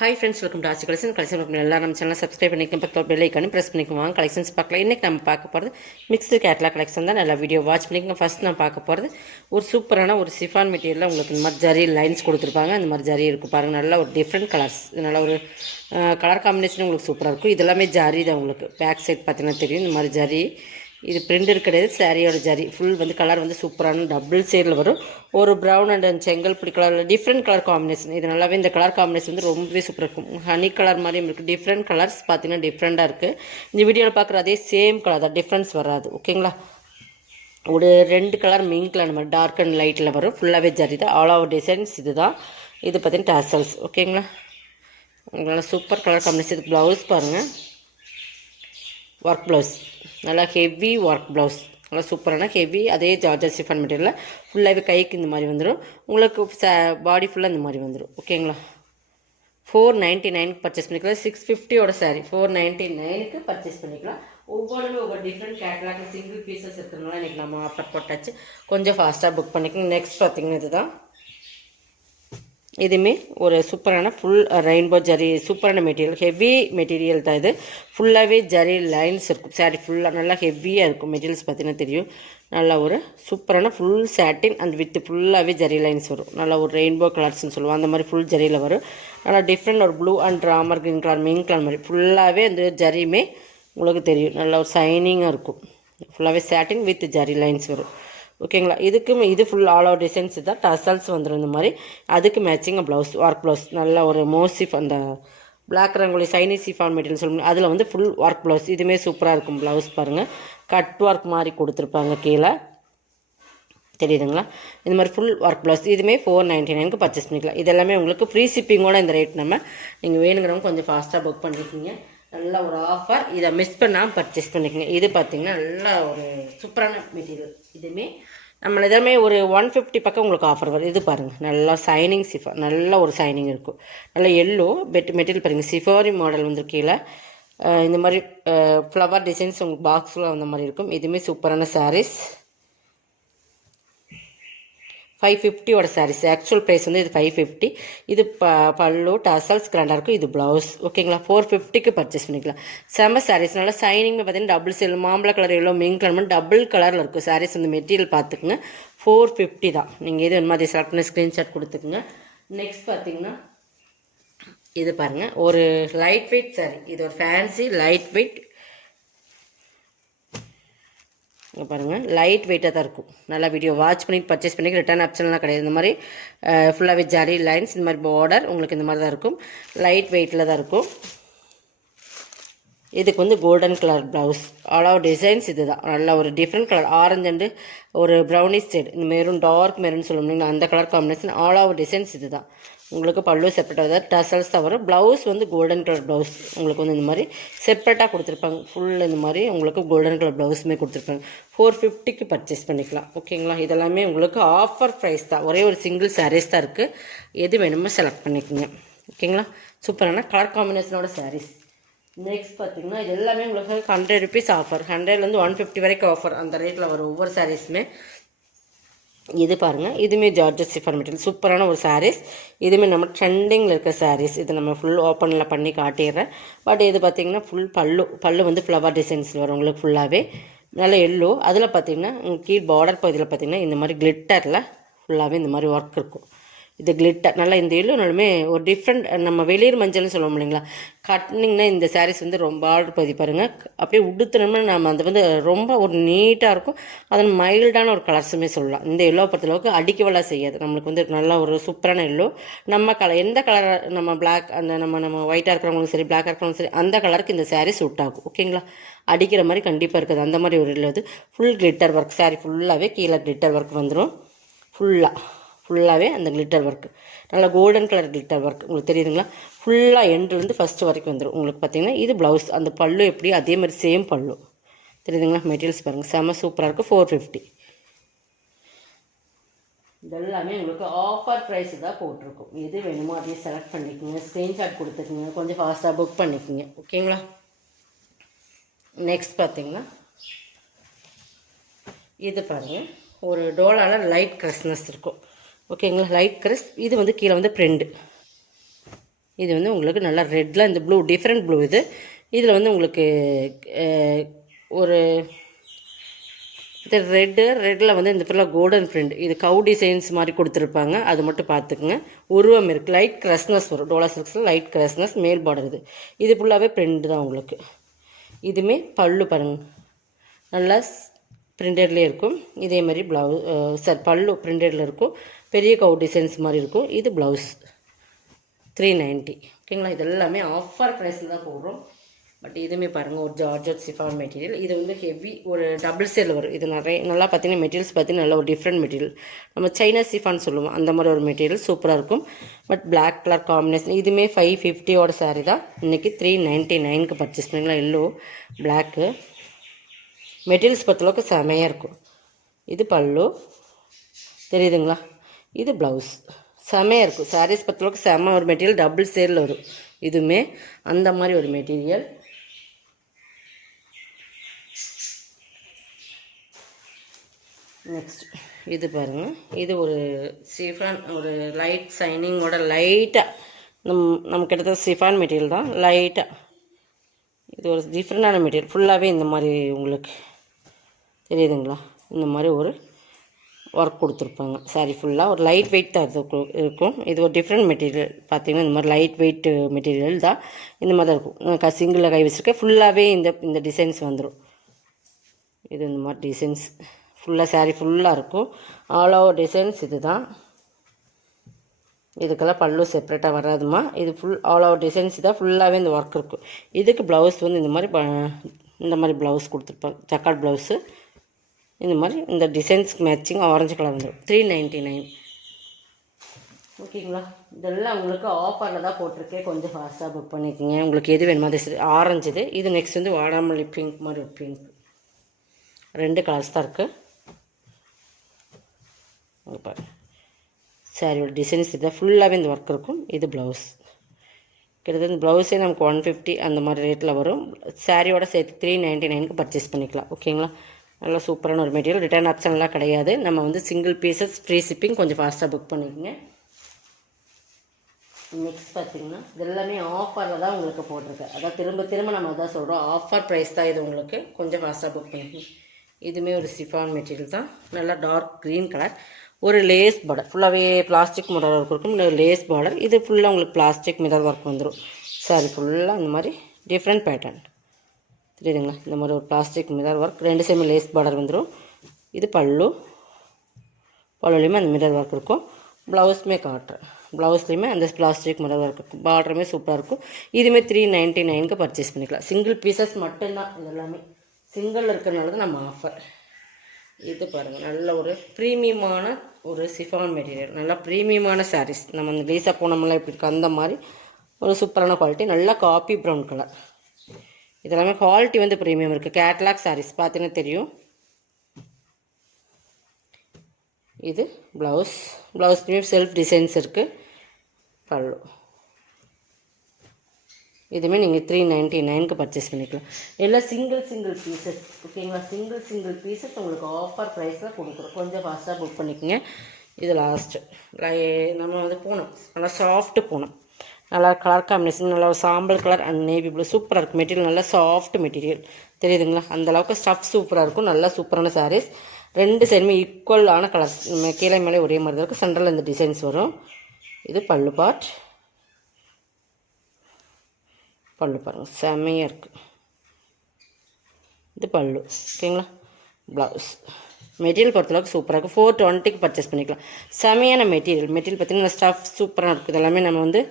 Hi friends, welcome to ஆசி collection எல்லாம் நம்ம சேனல் சப்ஸ்கிரைப் பண்ணிக்கணும், பக்கத்தில் பெல் ஐக்கானு ப்ரெஸ் பண்ணிக்குவாங்க. கலெக்ஷன்ஸ் பார்க்கலாம். இன்றைக்கி நம்ம பார்க்க போகிறது மிக்ஸ்டு கேட்லாக் கலெக்ஷன் தான். நல்லா வீடியோ வாட்ச் பண்ணிக்கோங்க. ஃபஸ்ட் நான் பார்க்க போகிறது ஒரு சூப்பரான ஒரு சிஃபான் மெட்டீரியலில் உங்களுக்கு இந்த மாதிரி ஜரி லைன்ஸ் கொடுத்துருப்பாங்க. இந்த மாதிரி ஜரி இருக்கும் பாருங்கள். நல்லா ஒரு டிஃப்ரெண்ட் கலர்ஸ், நல்லா ஒரு கலர் காம்பினேஷன் உங்களுக்கு சூப்பராக இருக்கும். இது எல்லாமே ஜரி தான். உங்களுக்கு பேக் சைட் பார்த்தீங்கன்னா தெரியும் இந்த மாதிரி ஜரி. இது பிரிண்டர் கிடையாது, சாரியோட ஜரி. ஃபுல் வந்து கலர் வந்து சூப்பரான டபுள் ஷேடில் வரும். ஒரு ப்ரௌன் அண்ட் செங்கல்புடி கலரில் டிஃப்ரெண்ட் கலர் காம்பினேஷன். இது நல்லாவே இந்த கலர் காம்பினேஷன் வந்து ரொம்பவே சூப்பராக இருக்கும். ஹனி கலர் மாதிரியும் இருக்குது. டிஃப்ரெண்ட் கலர்ஸ் பார்த்தீங்கன்னா டிஃப்ரெண்ட்டாக இருக்குது. இந்த வீடியோவில் பார்க்குற அதே சேம் கலர் தான், டிஃப்ரென்ஸ் வராது. ஓகேங்களா? ஒரு 2 கலர் மிங்க் கலர் மாதிரி டார்க் அண்ட் லைட்டில் வரும். ஃபுல்லாகவே ஜரி தான். ஆல் ஓவர் டிசைன்ஸ் இது தான். இது பார்த்தீங்கன்னா டாசல்ஸ். ஓகேங்களா? உங்களால் சூப்பர் கலர் காம்பினேஷன். இதுக்கு ப்ளவுஸ் பாருங்கள், ஒர்க் ப்ளவுஸ், நல்லா ஹெவி ஒர்க் ப்ளவுஸ், நல்லா சூப்பரான ஹெவி. அதே ஜார்ஜர் சிஃபான் மெட்டீரியலில் ஃபுல்லாகவே கைக்கு இந்த மாதிரி வந்துடும். உங்களுக்கு பாடி ஃபுல்லாக இந்த மாதிரி வந்துடும். ஓகேங்களா? 499 பர்ச்சேஸ் பண்ணிக்கலாம். 650 சாரி 499 பர்ச்சேஸ் பண்ணிக்கலாம். ஒவ்வொன்றுமே ஒவ்வொரு டிஃப்ரெண்ட் கேட்லாகில் சிங்கிள் பீசஸ் இருக்கிறதுனால இன்றைக்கி நம்ம ஆஃபர் போட்டாச்சு. கொஞ்சம் ஃபாஸ்ட்டாக புக் பண்ணிக்கணும். நெக்ஸ்ட் பார்த்திங்கன்னா இதுதான். இதுவுமே ஒரு சூப்பரான ஃபுல் ரெயின்போ ஜரி, சூப்பரான மெட்டீரியல், ஹெவி மெட்டீரியல் தான் இது. ஃபுல்லாகவே ஜரி லைன்ஸ் இருக்கும். சாரி ஃபுல்லாக நல்லா ஹெவியாக இருக்கும். மெட்டீரியல்ஸ் பார்த்தீங்கன்னா தெரியும். நல்லா ஒரு சூப்பரான ஃபுல் சாட்டின் அண்ட் வித் ஃபுல்லாகவே ஜரி லைன்ஸ் வரும். நல்லா ஒரு ரெயின்போ கலர்ஸ்னு சொல்லுவோம், அந்த மாதிரி ஃபுல் ஜரியில் வரும். நல்லா டிஃப்ரெண்ட் ஒரு blue and Ramar green colour, Ming colour மாதிரி ஃபுல்லாகவே அந்த ஜரியுமே உங்களுக்கு தெரியும். நல்லா ஒரு ஷைனிங்காக இருக்கும். ஃபுல்லாகவே சாட்டின் வித் ஜரி லைன்ஸ் வரும். ஓகேங்களா? இதுக்கும் இது ஃபுல் ஆல் ஓவர் டிசைன்ஸ் தான். டசல்ஸ் வந்துடும் இந்த மாதிரி. அதுக்கு மேட்சிங் ப்ளவுஸ், ஒர்க் ப்ளவுஸ், நல்ல ஒரு மோசிஃப் அந்த black rangoli Chinese chiffon material சொல்லணும், அதில் வந்து ஃபுல் ஒர்க் ப்ளவுஸ். இதுவுமே சூப்பராக இருக்கும். ப்ளவுஸ் பாருங்கள், கட் ஒர்க் மாதிரி கொடுத்துருப்பாங்க கீழே, தெரியுதுங்களா? இந்த மாதிரி ஃபுல் ஒர்க் ப்ளவுஸ். இதுவுமே 499 பர்ச்சேஸ் பண்ணிக்கலாம். இது எல்லாமே உங்களுக்கு ஃப்ரீ ஷிப்பிங்கோட இந்த ரேட். நீங்கள் வேணுங்கிறவங்க கொஞ்சம் ஃபாஸ்ட்டாக புக் பண்ணிக்கிங்க. நல்ல ஒரு ஆஃபர். இதை மிஸ் பண்ணாமல் பர்ச்சேஸ் பண்ணிக்கோங்க. இது பார்த்திங்கன்னா நல்லா ஒரு சூப்பரான மெட்டீரியல். இதுவுமே நம்ம எதுவுமே ஒரு 150 பக்கம் உங்களுக்கு ஆஃபர் வரும். இது பாருங்கள், நல்லா சைனிங் சிஃபா, நல்ல ஒரு சைனிங் இருக்கும். நல்லா எல்லோ மெட்டீரியல் பாருங்கள். சிஃபாரி மாடல் வந்து கீழே இந்த மாதிரி ஃப்ளவர் டிசைன்ஸ் உங்களுக்கு பாக்ஸில் அந்த மாதிரி இருக்கும். இதுவுமே சூப்பரான சாரீஸ். 550 சாரீஸ். ஆக்சுவல் ப்ரைஸ் வந்து இது 550. இது பல்லு டசல்ஸ் கிராண்டாக இருக்கும். இது ப்ளவுஸ். ஓகேங்களா? 450 பர்ச்சேஸ் பண்ணிக்கலாம். செம்ம சாரீஸ். நல்லா சைனிங் பார்த்தீங்கன்னா டபுள் சேல், மாம்பழ colour yellow Ming colour double கலரில் இருக்கும் சாரீஸ். வந்து மெட்டீரியல் பார்த்துக்குங்க. 450 தான். நீங்கள் இது இந்த மாதிரி செலக்ட் பண்ணி ஸ்க்ரீன்ஷாட் கொடுத்துக்குங்க. நெக்ஸ்ட் பார்த்தீங்கன்னா இது பாருங்கள், ஒரு லைட் வெயிட் சாரீ. இது ஒரு ஃபேன்சி லைட் வெயிட். இங்கே பாருங்கள், லைட் வெயிட்டாக தான் இருக்கும். நல்லா வீடியோ வாட்ச் பண்ணி பர்ச்சேஸ் பண்ணி ரிட்டர்ன் ஆப்ஷன்லாம் கிடையாது. இந்த மாதிரி ஃபுல்லாகவே ஜரி லைன்ஸ், இந்த மாதிரி பார்டர் உங்களுக்கு இந்த மாதிரி தான் இருக்கும். லைட் வெயிட்டில் தான் இருக்கும். இதுக்கு வந்து golden colour blouse. All over designs இது தான். நல்லா ஒரு டிஃப்ரெண்ட் கலர், ஆரஞ்சு அண்டு ஒரு ப்ரௌனிஷ் ஷேட், இந்த மெரூன் டார்க் மெரூன் சொல்லுவோம், அந்த colour combination. All over designs இது தான். உங்களுக்கு பல்லு செப்பரேட்டாக தான், டசல்ஸ் தான் வரும். ப்ளவுஸ் வந்து கோல்டன் கலர் ப்ளவுஸ். உங்களுக்கு வந்து இந்த மாதிரி செப்பரேட்டாக கொடுத்துருப்பாங்க. ஃபுல் இந்த மாதிரி உங்களுக்கு கோல்டன் கலர் ப்ளவுஸுமே கொடுத்துருப்பாங்க. 450 பர்ச்சேஸ் பண்ணிக்கலாம். ஓகேங்களா? இதெல்லாமே உங்களுக்கு ஆஃபர் ப்ரைஸ் தான். ஒரே ஒரு சிங்கிள் சாரீஸ் தான் இருக்குது. எது வேணுமோ செலக்ட் பண்ணிக்கோங்க. ஓகேங்களா? சூப்பரான கலர் காம்பினேஷனோட சாரீஸ். நெக்ஸ்ட் பார்த்தீங்கன்னா இது எல்லாமே உங்களுக்கு 100 ருபீஸ் ஆஃபர். 100லேருந்து 150 வரைக்கும் ஆஃபர். அந்த ரேட்டில் வரும் ஒவ்வொரு சாரீஸுமே. இது பாருங்கள், இதுவுமே ஜார்ஜஸ் சிஃபான் மெட்டீரியல், சூப்பரான ஒரு சாரீஸ். இதுவுமே நம்ம ட்ரெண்டிங்கில் இருக்க சாரீஸ். இது நம்ம ஃபுல் ஓப்பனில் பண்ணி காட்டிடுறேன். பட் இது பார்த்திங்கன்னா ஃபுல் பல்லு வந்து ஃப்ளவர் டிசைன்ஸில் வரும் உங்களுக்கு ஃபுல்லாகவே. நல்ல எல்லோ. அதில் பார்த்திங்கன்னா கீழ் பார்டர் பகுதியில் பார்த்திங்கன்னா இந்த மாதிரி கிளிட்டரில் ஃபுல்லாகவே இந்த மாதிரி ஒர்க் இருக்கும். இது கிளிட்டர். நல்லா இந்த எல்லோனாலுமே ஒரு டிஃப்ரெண்ட், நம்ம வெளியூர் மஞ்சள்னு சொல்லுவோம் இல்லைங்களா? கட்டினிங்கன்னா இந்த சாரீஸ் வந்து ரொம்ப ஆர்டர் பதி பாருங்கள். அப்படியே உடுத்தினோம்னா நம்ம அது வந்து ரொம்ப ஒரு நீட்டாக இருக்கும். அதில் மைல்டான ஒரு கலர்ஸுமே சொல்லலாம். இந்த எல்லோ பொறுத்தளவுக்கு அடிக்கவெல்லாம் செய்யாது. நம்மளுக்கு வந்து நல்லா ஒரு சூப்பரான எல்லோ. நம்ம கலர் எந்த கலர், நம்ம பிளாக் அந்த நம்ம ஒயிட்டாக இருக்கிறவங்களும் சரி, பிளாக்காக இருக்கிறவங்களும் சரி, அந்த கலருக்கு இந்த சாரீ சூட் ஆகும். ஓகேங்களா? அடிக்கிற மாதிரி கண்டிப்பாக இருக்குது. அந்த மாதிரி ஒரு இல்லை. Full glitter work. சாரீ ஃபுல்லாகவே கீழே கிளிட்டர் ஒர்க் வந்துடும். ஃபுல்லாகவே அந்த கிளிட்டர் ஒர்க், நல்லா கோல்டன் கலர் கிளிட்டர் ஒர்க் உங்களுக்கு தெரியுதுங்களா? ஃபுல்லாக எண்ட்லேருந்து ஃபஸ்ட்டு வரைக்கும் வந்துடும். உங்களுக்கு பார்த்தீங்கன்னா இது ப்ளவுஸ். அந்த பல்லு எப்படி அதே மாதிரி சேம் பல்லு, தெரியுதுங்களா? மெட்டீரியல்ஸ் பாருங்கள், செம்ம சூப்பராக இருக்குது. 450. இதெல்லாமே உங்களுக்கு ஆஃபர் ப்ரைஸு தான் போட்டிருக்கும். எது வேணுமோ அதையும் செலக்ட் பண்ணிக்கோங்க. ஸ்க்ரீன்ஷாட் கொடுத்துக்குங்க. கொஞ்சம் ஃபாஸ்ட்டாக புக் பண்ணிக்கோங்க. ஓகேங்களா? நெக்ஸ்ட் பார்த்தீங்கன்னா இது பாருங்கள், ஒரு டோலாவில் லைட் கிறிஸ்மஸ் இருக்கும். ஓகேங்களா? Light Chris. இது வந்து கீழே வந்து பிரிண்ட். இது வந்து உங்களுக்கு நல்லா ரெட்டில் இந்த ப்ளூ டிஃப்ரெண்ட் ப்ளூ இதில் வந்து உங்களுக்கு ஒரு இது ரெட்டில் வந்து இந்த ஃபுல்லாக கோல்டன் பிரிண்ட். இது கவு டிசைன்ஸ் மாதிரி கொடுத்துருப்பாங்க, அது மட்டும் பார்த்துக்குங்க. உருவம் இருக்குது, லைட் க்ரஸ்னஸ் வரும். டோலா சில்க்ஸில் லைட் க்ரஸ்னஸ் மேல் பார்டர். இது ஃபுல்லாகவே பிரிண்ட் தான் உங்களுக்கு. இதுவுமே பல்லு பாருங்கள், நல்லா பிரிண்டட்லேயே இருக்கும். இதே மாதிரி ப்ளவுஸ் பல்லு பிரிண்டடில் இருக்கும், பெரிய கவு டிசைன்ஸ் மாதிரி இருக்கும். இது ப்ளவுஸ் 390. ஓகேங்களா. இது எல்லாமே ஆஃபர் ப்ரைஸில் தான் போடுறோம். பட் இதுவுமே பாருங்கள், ஒரு ஜார்ஜட் சிஃபான் மெட்டீரியல். இது வந்து ஹெவி, ஒரு டபுள் சேல் வரும். இது நல்லா பார்த்தீங்கன்னா மெட்டீரியல்ஸ் பார்த்தீங்கன்னா நல்லா ஒரு டிஃப்ரெண்ட் மெட்டீரியல். நம்ம சைனா சிஃபான் சொல்லுவோம், அந்த மாதிரி ஒரு மெட்டீரியல் சூப்பராக இருக்கும். But black colour combination. இதுவுமே 550 சாரீ தான். இன்றைக்கி 399க்கு பர்ச்சேஸ் பண்ணிக்கலாம். எல்லோ பிளாக்கு மெட்டீரியல்ஸ் பொறுத்தளவுக்கு செமையாக இருக்கும். இது பல்லு தெரியுதுங்களா. இது ப்ளவுஸ் செமையாக இருக்கும். சாரீஸ் பொறுத்தளவுக்கு செம ஒரு மெட்டீரியல், டபுள் சேலில் வரும். இதுவுமே அந்த மாதிரி ஒரு மெட்டீரியல். நெக்ஸ்ட் இது பாருங்கள், இது ஒரு சிஃபான், ஒரு லைட் ஷைனிங்கோட லைட்டாக நமக்கு எடுத்த சிஃபான் மெட்டீரியல் தான். லைட்டாக இது ஒரு டிஃப்ரெண்டான மெட்டீரியல். ஃபுல்லாகவே இந்த மாதிரி உங்களுக்கு தெரியுதுங்களா, இந்த மாதிரி ஒரு ஒர்க் கொடுத்துருப்பாங்க. சாரி ஃபுல்லாக ஒரு லைட் வெயிட் தான் இருக்கும். இது ஒரு டிஃப்ரெண்ட் மெட்டீரியல். பார்த்திங்கன்னா இந்த மாதிரி லைட் வெயிட் மெட்டீரியல் தான். இந்த மாதிரி தான் இருக்கும். சிங்கிளில் கை வச்சுருக்கேன். ஃபுல்லாகவே இந்த டிசைன்ஸ் வந்துடும். இது இந்த மாதிரி டிசைன்ஸ் ஃபுல்லாக சாரீ ஃபுல்லாக இருக்கும். ஆல் ஓவர் டிசைன்ஸ் இது தான். இதுக்கெல்லாம் பல்லு செப்பரேட்டாக வராதுமா. இது ஃபுல் ஆல் ஓவர் டிசைன்ஸ் தான். ஃபுல்லாகவே இந்த ஒர்க் இருக்கும். இதுக்கு ப்ளவுஸ் வந்து இந்த மாதிரி ப்ளவுஸ் கொடுத்துருப்பாங்க, ஜக்கார்ட் ப்ளவுஸு. இந்த மாதிரி இந்த டிசைன்ஸ்க்கு மேட்சிங் ஆரஞ்சு கலர் வந்துடும். 399. ஓகேங்களா. இதெல்லாம் உங்களுக்கு ஆஃபரில் தான் போட்டிருக்கேன். கொஞ்சம் ஃபாஸ்ட்டாக புக் பண்ணிக்கோங்க. உங்களுக்கு எது வேணுமோ அது சரி. ஆரஞ்சு இது நெக்ஸ்ட் வந்து வாடாமல்லி பிங்க் மாதிரி ஒரு பிங்க். 2 கலர்ஸ் தான் இருக்குது. பாரு சாரியோட டிசைன்ஸ் இதுதான். ஃபுல்லாகவே இந்த ஒர்க் இருக்கும். இது ப்ளவுஸ். கிட்டத்தட்ட இந்த ப்ளவுஸே நமக்கு 150 அந்த மாதிரி ரேட்டில் வரும். சாரியோட சேர்த்து 399க்கு பர்ச்சேஸ் பண்ணிக்கலாம். ஓகேங்களா. நல்லா சூப்பரான ஒரு மெட்டீரியல். ரிட்டர்ன் ஆப்ஷன்லாம் கிடையாது. நம்ம வந்து சிங்கிள் பீசஸ் ஃப்ரீ ஷிப்பிங். கொஞ்சம் ஃபாஸ்ட்டாக புக் பண்ணிக்கோங்க. நெக்ஸ்ட் பார்த்திங்கன்னா இது எல்லாமே ஆஃபரில் தான் உங்களுக்கு போட்டிருக்கேன். அதான் திரும்ப நம்ம அதான் சொல்கிறோம், ஆஃபர் ப்ரைஸ் தான் இது உங்களுக்கு. கொஞ்சம் ஃபாஸ்ட்டாக புக் பண்ணிக்கோங்க. இதுவுமே ஒரு சிஃபான் மெட்டீரியல் தான். நல்லா டார்க் க்ரீன் கலர். ஒரு லேஸ் பார்டர், ஃபுல்லாகவே பிளாஸ்டிக் மிரர் ஒர்க் இருக்கும். இன்னொரு லேஸ் பார்டர். இது ஃபுல்லாக உங்களுக்கு பிளாஸ்டிக் மிரர் ஒர்க் வந்துடும். சாரி ஃபுல்லாக இந்த மாதிரி டிஃப்ரெண்ட் பேட்டர்ன் தெரியுதுங்களா. இந்த மாதிரி ஒரு பிளாஸ்டிக் மிரர் ஒர்க். 2 சைடுமே லேஸ் பார்டர் வந்துடும். இது பல்லுலேயுமே அந்த மிரர் ஒர்க் இருக்கும். ப்ளவுஸுமே காட்டுறேன். ப்ளவுஸ்லேயுமே அந்த பிளாஸ்டிக் மிரர் ஒர்க் இருக்கும். பார்டருமே சூப்பராக இருக்கும். இதுவுமே 399க்கு பர்ச்சேஸ் பண்ணிக்கலாம். சிங்கிள் பீசஸ் மட்டும்தான். இது எல்லாமே சிங்கிள் இருக்கிறனால தான் நம்ம ஆஃபர். இது பாருங்கள், நல்ல ஒரு ப்ரீமியமான ஒரு சிஃபான் மெட்டீரியல். நல்லா ப்ரீமியமான சாரீஸ். நம்ம அந்த லேஸாக போனோம்லாம் இப்படி இருக்குது, அந்த மாதிரி ஒரு சூப்பரான குவாலிட்டி. நல்லா காப்பி ப்ரௌன் கலர். இதெல்லாமே குவாலிட்டி வந்து ப்ரீமியம் இருக்குது. கேட்லாக் சாரீஸ் பார்த்தீங்கன்னா தெரியும். இது ப்ளவுஸ்லேயுமே செல்ஃப் டிசைன்ஸ் இருக்குது. பல்லு இதுவுமே நீங்கள் 399க்கு பர்ச்சேஸ் பண்ணிக்கலாம். எல்லாம் சிங்கிள் பீசஸ். ஓகேங்களா. சிங்கிள் பீசஸ் உங்களுக்கு ஆஃபர் ப்ரைஸில் கொடுக்குறோம். கொஞ்சம் ஃபாஸ்ட்டாக புக் பண்ணிக்கோங்க. இது லாஸ்ட்டு நம்ம வந்து பூனம், நல்லா சாஃப்ட்டு பூனம். நல்லா கலர் காம்பினேஷன், நல்லா ஒரு சாம்பல் கலர் அண்ட் நேவி ப்ளூ. சூப்பராக இருக்கும் மெட்டீரியல். நல்லா சாஃப்ட் மெட்டீரியல் தெரியுதுங்களா. அந்தளவுக்கு ஸ்டஃப் சூப்பராக இருக்கும். நல்லா சூப்பரான சாரீஸ். 2 சைடுமே ஈக்குவலான கலர்ஸ். கீழே மேலே ஒரே மாதிரி தான் இருக்கும். சென்டரில் இந்த டிசைன்ஸ் வரும். இது பல்லு பாருங்கள், செம்மையாக இருக்குது. இது பல்லு. ஓகேங்களா. ப்ளவுஸ் மெட்டீரியல் பொறுத்தளவுக்கு சூப்பராக இருக்குது. 420க்கு பர்ச்சேஸ் பண்ணிக்கலாம். செம்மையான மெட்டீரியல் பார்த்திங்கன்னா ஸ்டஃப் சூப்பராக இருக்குது. இதெல்லாமே நம்ம வந்து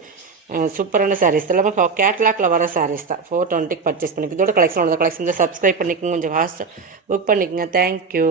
சூப்பரான சாரீஸ். எல்லாமே கேட்லாக்ல வர சாரீஸ் தான். 420க்கு பர்ச்சேஸ் பண்ணிக்கலாம். இதோட கலெக்ஷன் சப்ஸ்கிரைப் பண்ணிக்கோங்க. கொஞ்சம் ஃபாஸ்ட்டாக புக் பண்ணிக்கோங்க. தேங்க்யூ.